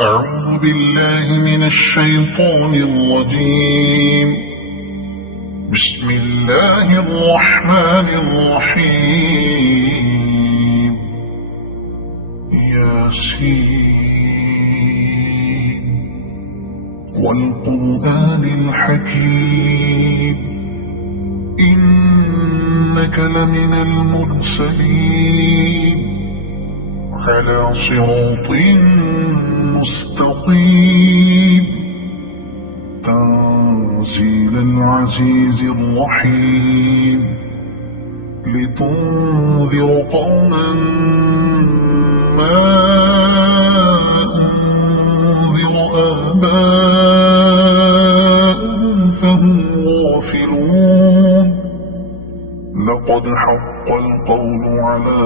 أعوذ بالله من الشيطان الرجيم. بسم الله الرحمن الرحيم. ياسين والقرآن الحكيم إنك لمن المرسلين على صراط مستقيم تنزيل العزيز الرحيم لتنذر قوما ما أنذر آباؤهم فهم غافلون. لقد حق القول على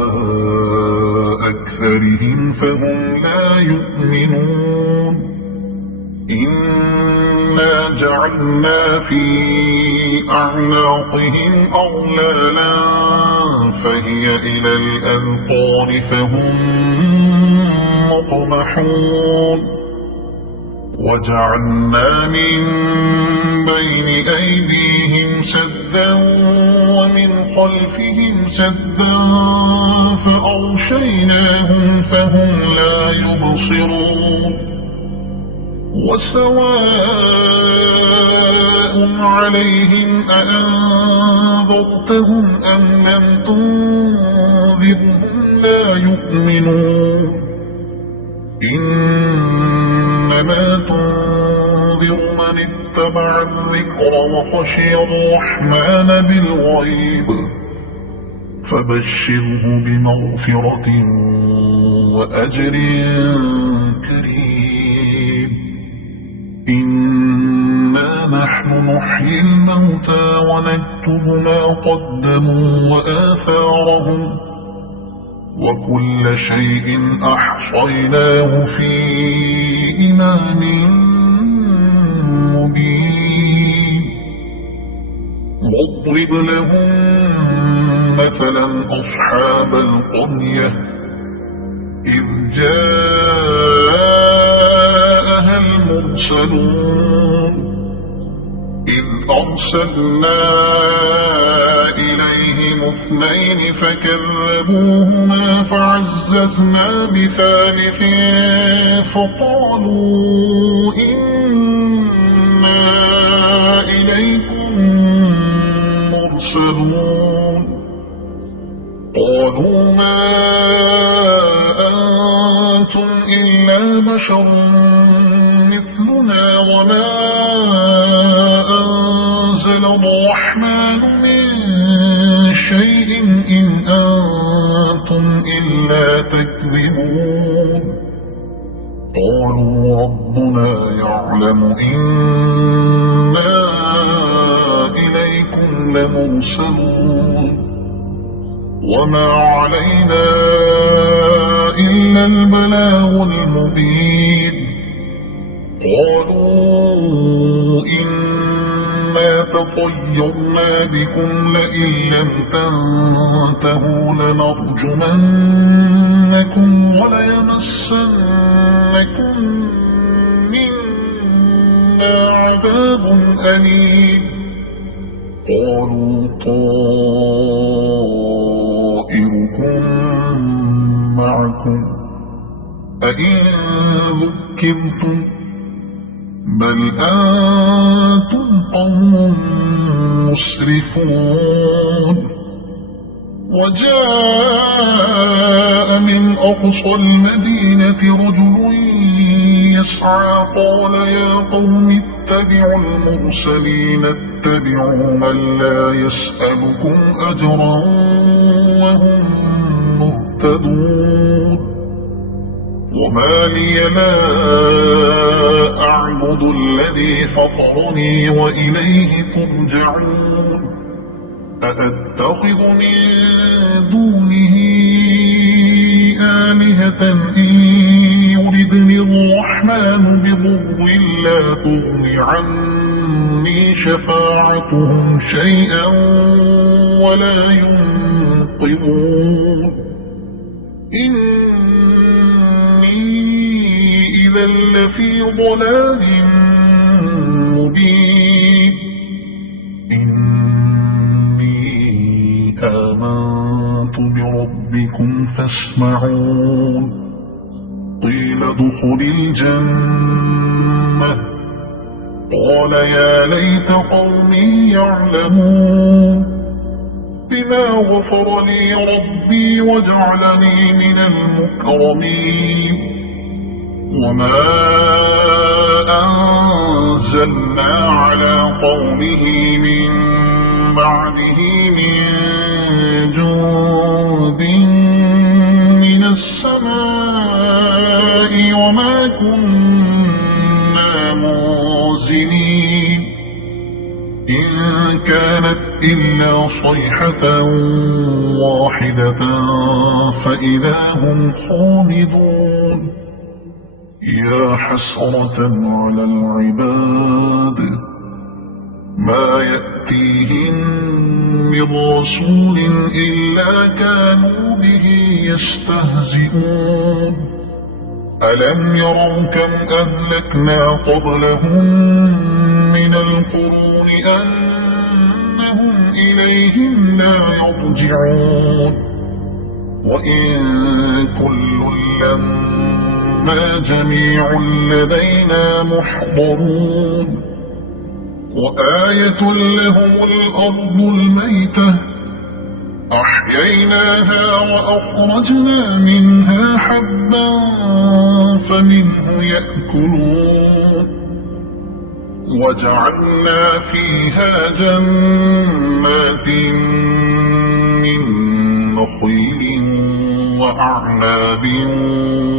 أكثرهم فهم لا يؤمنون. إنا جعلنا في أعناقهم أغلالا فهي إلى الأذقان فهم مطمحون. وجعلنا من بين أيديهم سدا ومن خلفهم سدا فأغشيناهم فهم لا يبصرون. وسواء عليهم أأنذرتهم أم لم تنذرهم لا يؤمنون. إنما تنذر من اتبع الذكر وخشي الرحمن بالغيب فبشره بمغفرة وأجر كريم. إنا نحن نحيي الموتى ونكتب ما قدموا وآثارهم وكل شيء أحصيناه في إمام مبين. واضرب لهم مثلا أصحاب القرية إذ جاءها المرسلون إذ أرسلنا إليهم اثنين فكذبوهما فعززنا بثالث فقالوا إنا إليكم مرسلون. قالوا ما أنتم إلا بشر مثلنا وما أنزل الرحمن من شيء إن أنتم إلا تكذبون. قالوا ربنا يعلم إنا إليكم لمرسلون وما علينا إلا البلاغ المبين. قالوا إنا تطيرنا بكم لئن لم تنتهوا لنرجمنكم وليمسنكم منا عذاب أليم. قالوا طائركم معكم أئن ذكرتم بل أنتم قوم مسرفون. وجاء من أقصى المدينة رجل يسعى قال يا قوم اتبعوا المرسلين اتبعوا من لا يسألكم أجرا وهم مهتدون. وما لي لا أعبد الذي فطرني وإليه ترجعون. أأتخذ من دونه آلهة إن يردني الرحمن بضر لا تغن عني شفاعتهم شيئا ولا ينقذون. إني إذا لفي ضلال مبين إني آمنت بربكم فاسمعون قيل ادخل الجنة قال يا ليت قومي يعلمون بما غفر لي ربي وجعلني من المكرمين وما أنزلنا على قومه من بعده من جند من السماء وما كنا منزلين إن كانت إلا صيحة واحدة فإذا هم خامدون يا حسرة على العباد ما يأتيهم من رسول إلا كانوا به يستهزئون ألم يروا كم أهلكنا قبلهم من القرون أنهم إليهم لا يرجعون وإن كل لما جميع لدينا محضرون وآية لهم الأرض الميتة أحييناها وأخرجنا منها حبا فمنه يأكلون وجعلنا فيها جنات من نخيل وأعناب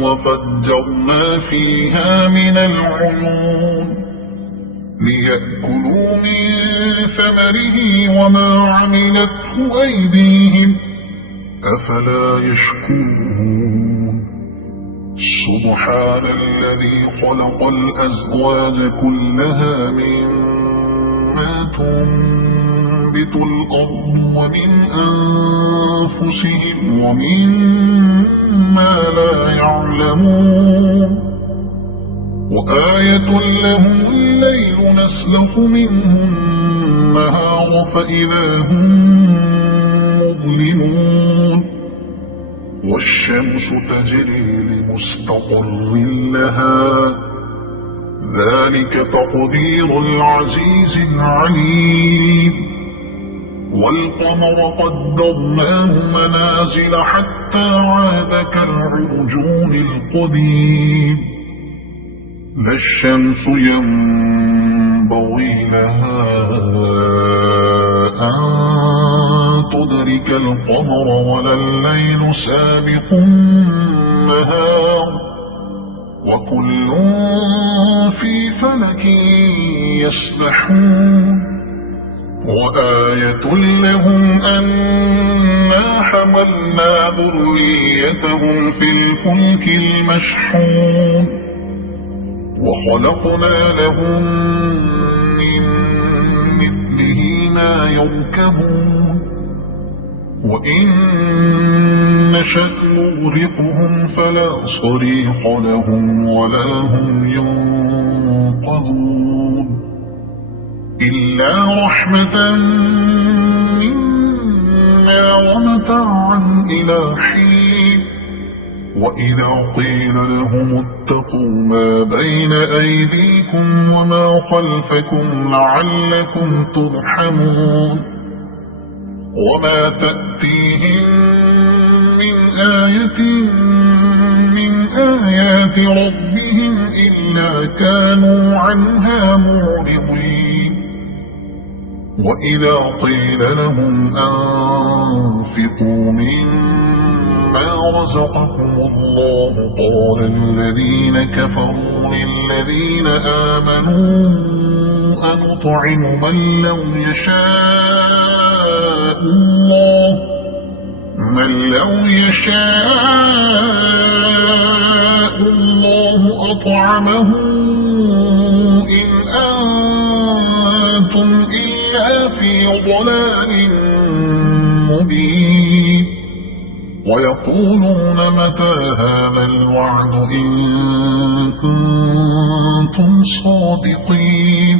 وفجرنا فيها من العيون ليأكلوا من ثمره وما عملته أيديهم أفلا يشكرون سبحان الذي خلق الأزواج كلها مما تنبت الأرض ومن أنفسهم ومما لا يعلمون وآية لهم الليل نسلخ منه النهار فإذا هم مظلمون والشمس تجري لمستقر لها ذلك تقدير العزيز العليم والقمر قدرناه منازل حتى عاد كالعرجون القديم لا الشمس ينبغي لها أن تدرك القمر ولا الليل سابق النهار وكل في فلك يسبحون وآية لهم أنا حملنا ذريتهم في الفلك المشحون وخلقنا لهم من مثله ما يركبون وإن نشأ نغرقهم فلا صريخ لهم ولا هم ينقذون إلا رحمة منا ومتاعا إلى حين وإذا قيل لهم اتقوا ما بين أيديكم وما خلفكم لعلكم ترحمون وما تأتيهم من آية من آيات ربهم إلا كانوا عنها معرضين وإذا قيل لهم أنفقوا مما رزقكم الله قال الذين كفروا للذين آمنوا أنطعم من لو يشاء الله أطعمه إن أنتم إلا في ضلال مبين ويقولون متى هذا الوعد إن كنتم الصادقين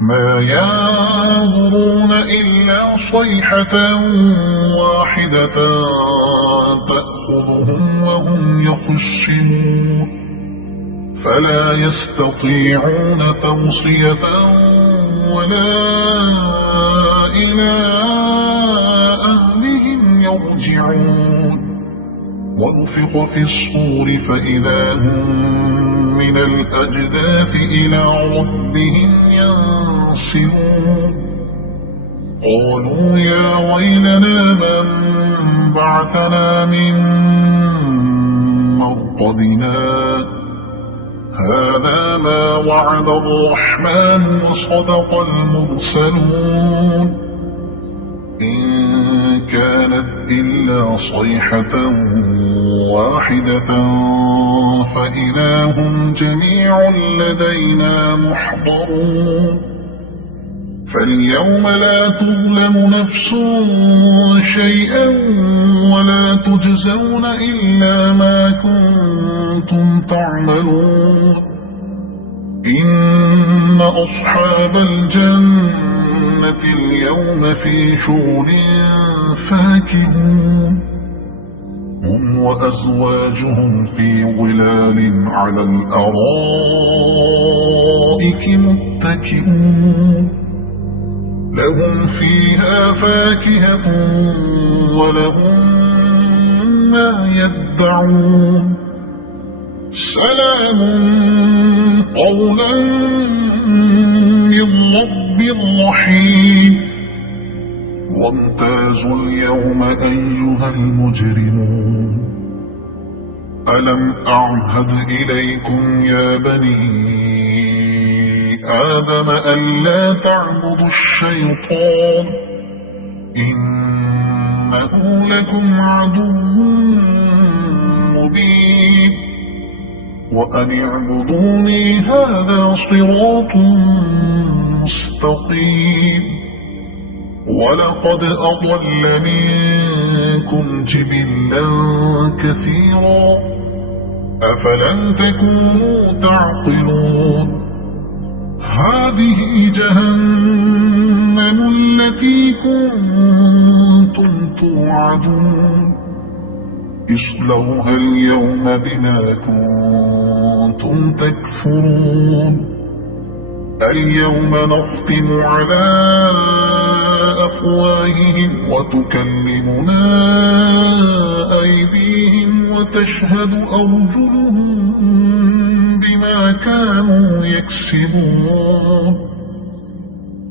ما ينظرون إلا صيحة واحدة تأخذهم وهم يخصمون فلا يستطيعون توصية ولا إلى أهلهم يرجعون ونفخ في الصور فإذا هم من الأجداث إلى ربهم ينسلون قالوا يا ويلنا من بعثنا من مرقدنا هذا ما وعد الرحمن وصدق المرسلون إن كانت إلا صيحة واحدة فإذا هم جميع لدينا محضرون فاليوم لا تظلم نفس شيئا ولا تجزون إلا ما كنتم تعملون إن أصحاب الجنة اليوم في شغل فاكهون هم وأزواجهم في ظلال على الأرائك متكئون لهم فيها فاكهة ولهم ما يدعون سلام قولا من رب رحيم وامتازوا اليوم أيها المجرمون ألم أعهد إليكم يا بني آدم ألا تعبدوا الشيطان إنه لكم عدو مبين وأن اعبدوني هذا صراط مستقيم ولقد أضل منكم جبلا كثيرا أفلم تكونوا تعقلون هذه جهنم التي كنتم توعدون اصلوها اليوم بما كنتم تكفرون اليوم نختم على أفواههم وتكلمنا أيديهم وتشهد أرجلهم بما كانوا يكسبون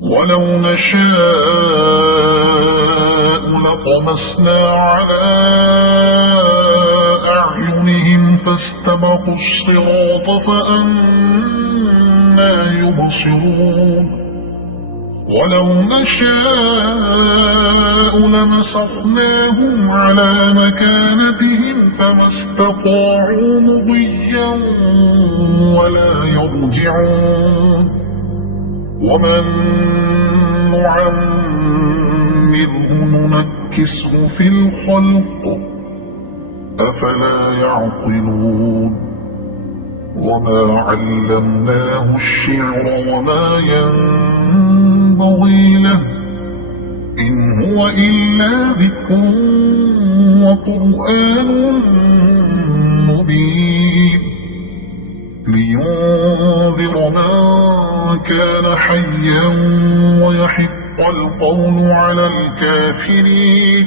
ولو نشاء لطمسنا على أعينهم فاستبقوا الصراط فأنى يبصرون ولو نشاء لمسخناهم على مكانتهم فما استطاعوا مضيا ولا يرجعون ومن نعمره ننكسه في الخلق أفلا يعقلون وما علمناه الشعر وما ينبغي له إن هو إلا ذكر وقرآن مبين لينذر من كان حيا ويحق القول على الكافرين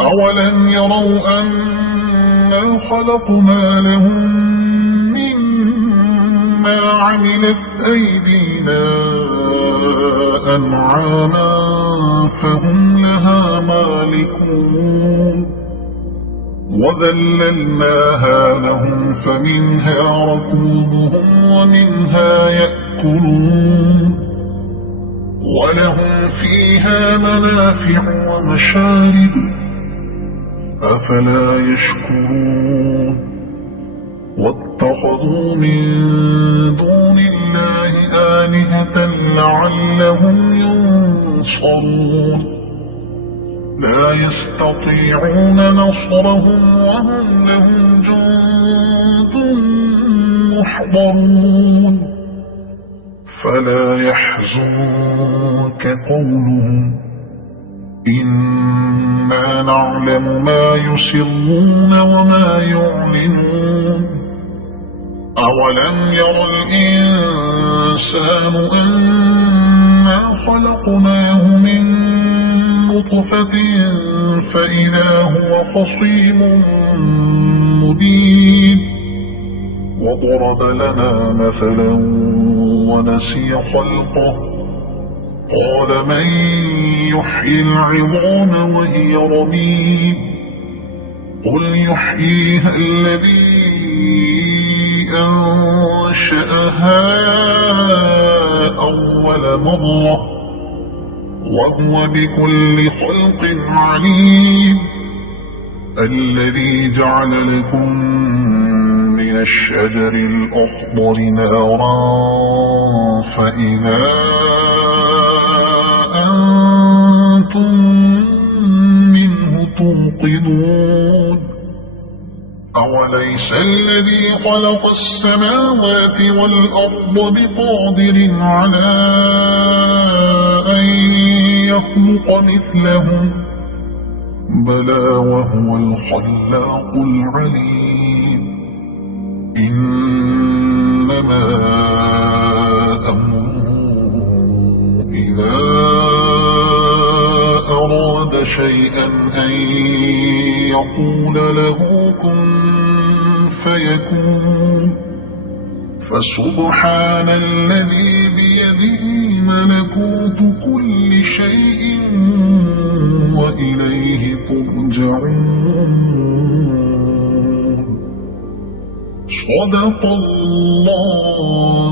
أولم يروا أنا خلقنا لهم مما عملت أيدينا أنعاما فهم لها مالكون وذللناها لهم فمنها ركوبهم ومنها يأكلون ولهم فيها منافع ومشارب أفلا يشكرون واتخذوا من دون الله آلهة لعلهم ينصرون لا يستطيعون نصرهم وهم لهم جند يحضرون فلا يحزنك قولهم إنا نعلم ما يسرون وما يعلنون أولم ير الإنسان أنا خلقناه من نطفة فإذا هو خصيم مبين وضرب لنا مثلا ونسي خلقه قال من يحيي العظام وهي رميم قل يحييها الذي أنشأها أول مرة وهو بكل خلق عليم الذي جعل لكم من الشجر الأخضر نارا فإذا أنتم منه توقدون أوليس الذي خلق السماوات والأرض بقادر على أن يخلق مثلهم بلى وهو الخلاق العليم إنما أمره إذا أراد شيئا أن يقول له كن فيكون فسبحان الذي بيده ملكوت كل شيء وإليه ترجعون صدق الله